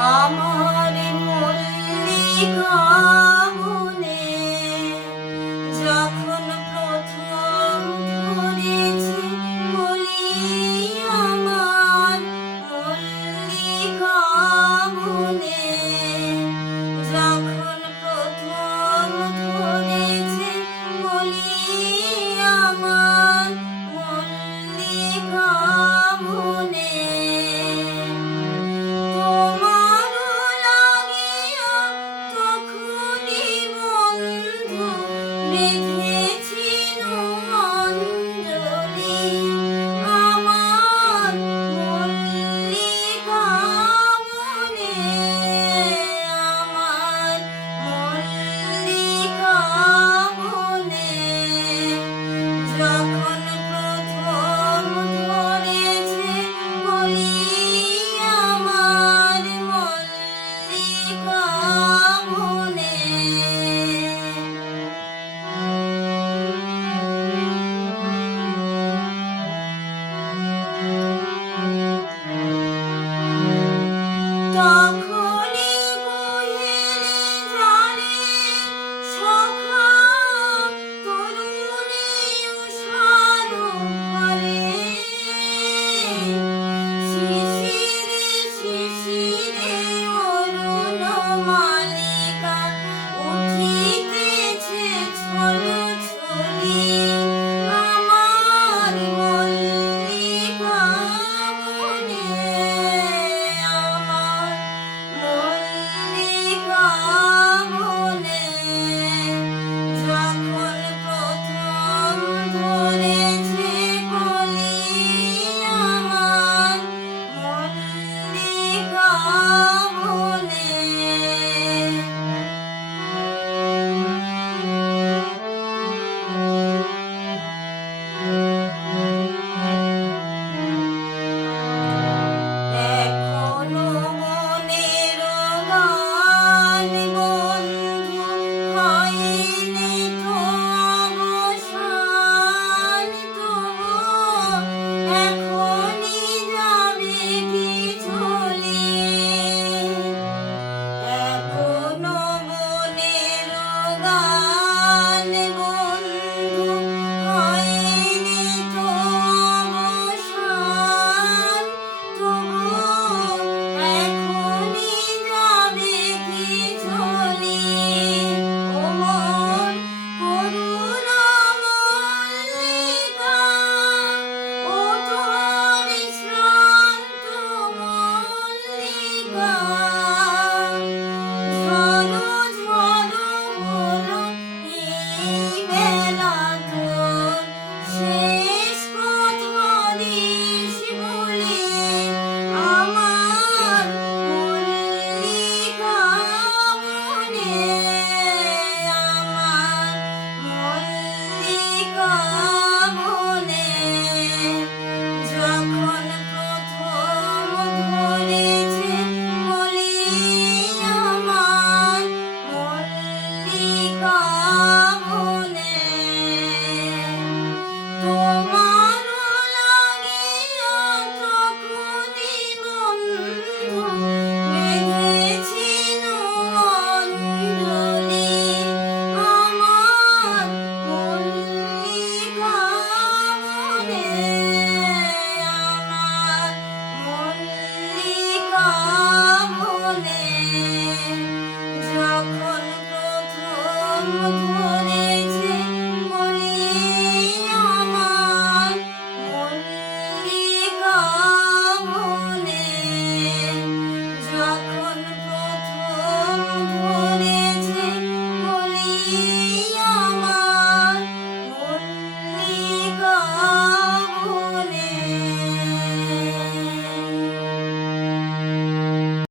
আমার মল্লিকা বনে যখন প্রথম ধরেছে কলি, আমার মল্লিকা বনে যখন প্রথম ধরেছে কলি, আমার মল্লিকা বনে যখন প্রথম ধরেছে কলি, আমার মল্লিকা বনে। তখনই কোয়েলে জানে সখা তরুণী উষার ফলে, শিশিরে শিশিরে অরুণ মালিকা উঠিতেছে ছলো ছলি, আমার মল্লিকা বনে, আমার মল্লিকা বনে যখন প্রথম ধরেছে কলি, আমার মল্লিকা বনে। এখনো মনের গান বন্ধু হয়নি তো অবসান, তবু এখনই যাবে কি চলে। এখনো মনের গান বন্ধু হয়নি তো অবসান, তবু এখনই যাবে কি চলে। ও মন করুণা মল্লিকা, ও তোর শ্রান্ত মল্লিকা, ঝরো ঝরো হলো এই বেলা তোর শেষ কথা দিস বলে, আমার মল্লিকা বনে, আমার মল্লিকা বনে যখন প্রথম ধরেছে কলি, আমার মল্লিকা বনে। তোমারও লাগিয়া তখনই বন্ধু বেঁধেছিল অঞ্জলি, আমার মল্লিকা বনে, আমার মল্লিকা